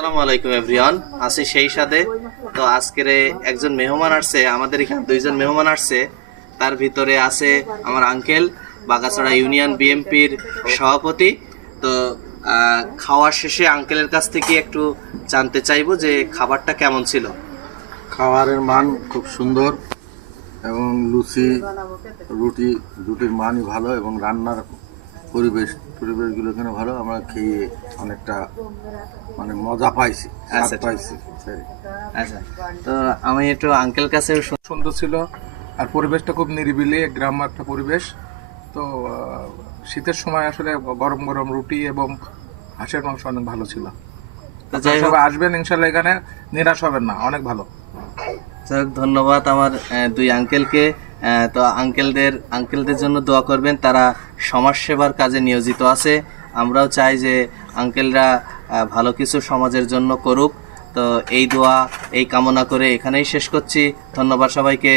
আসসালামু আলাইকুম এভরিওয়ান, আছি সেই সাথে। তো আজকের একজন মেহমান আসছে, আমাদের এখানে দুইজন মেহমান আসছে। তার ভিতরে আছে আমার আঙ্কেল, বাগাছড়া ইউনিয়ন বিএমপির সভাপতি। তো খাওয়ার শেষে আঙ্কেলের কাছ থেকে একটু জানতে চাইবো যে খাবারটা কেমন ছিল। খাবারের মান খুব সুন্দর এবং রুটির মানই ভালো এবং রান্নার পরিবেশগুলো এখানে ভালো। আমরা খেয়ে অনেকটা মজা পাইছি, আচ্ছা, স্বাদ পাইছি। আচ্ছা, তো আমি একটু আঙ্কেল কাছে সুন্দর ছিল আর পরিবেশটা খুব নিরিবিলি গ্রাম্য একটা পরিবেশ। তো শীতের সময় আসলে গরম গরম রুটি এবং হাঁসের মাংস অনেক ভালো ছিল। তো যাই হোক, সবাই আসবেন ইনশাল্লাহ, এখানে নিরাশ হবেন না, অনেক ভালো। যাই হোক, ধন্যবাদ আমার দুই আঙ্কেলকে। তো আঙ্কেলদের জন্য দোয়া করবেন, তারা সমাজসেবার কাজে নিয়োজিত আছে। আমরাও চাই যে আঙ্কেলরা ভালো কিছু সমাজের জন্য করুক। তো এই দোয়া, এই কামনা করে এখানেই শেষ করছি। ধন্যবাদ সবাইকে।